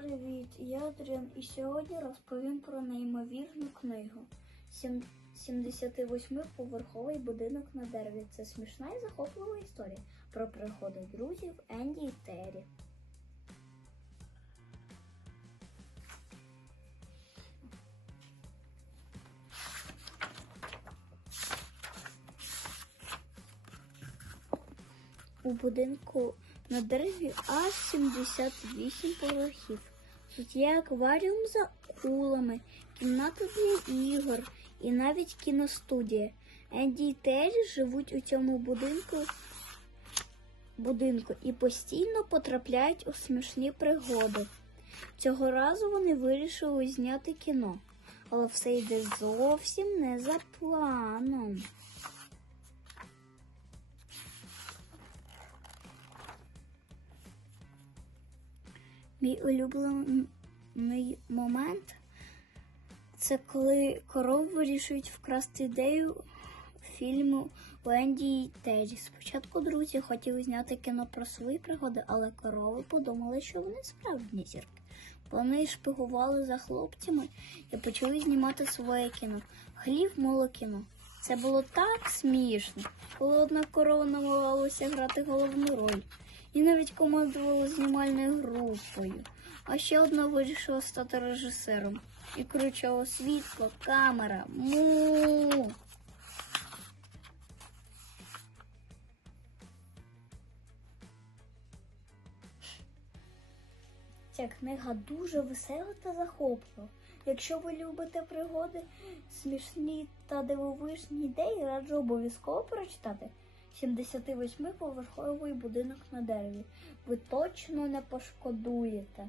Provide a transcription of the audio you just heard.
Привіт, я Адріан, і сьогодні розповім про неймовірну книгу. Сім- 78-поверховий будинок на дереві. Це смішна і захоплива історія про пригоди друзів Енді і Террі. У будинку на дереві аж 78 поверхів. Тут є акваріум за акулами, кімната для ігор і навіть кіностудія. Енді і Террі живуть у цьому будинку, будинку і постійно потрапляють у смішні пригоди. Цього разу вони вирішили зняти кіно, але все йде зовсім не за планом. Мій улюблений момент це коли коров вирішують вкрасти ідею фільму Ленді і Террі. Спочатку друзі хотіли зняти кіно про свої пригоди, але корови подумали, що вони справжні зірки. Вони шпигували за хлопцями і почали знімати своє кіно. Хлів мило кіно. Це було так смішно, коли одна корова намагалася грати головну роль і навіть командувала знімальною групою. А ще одна вирішила стати режисером і кричала світло, камера, му. Ця книга дуже весела та захоплива. Якщо ви любите пригоди, смішні та дивовижні ідеї, раджу обов'язково прочитати 78-поверховий будинок на дереві. Ви точно не пошкодуєте.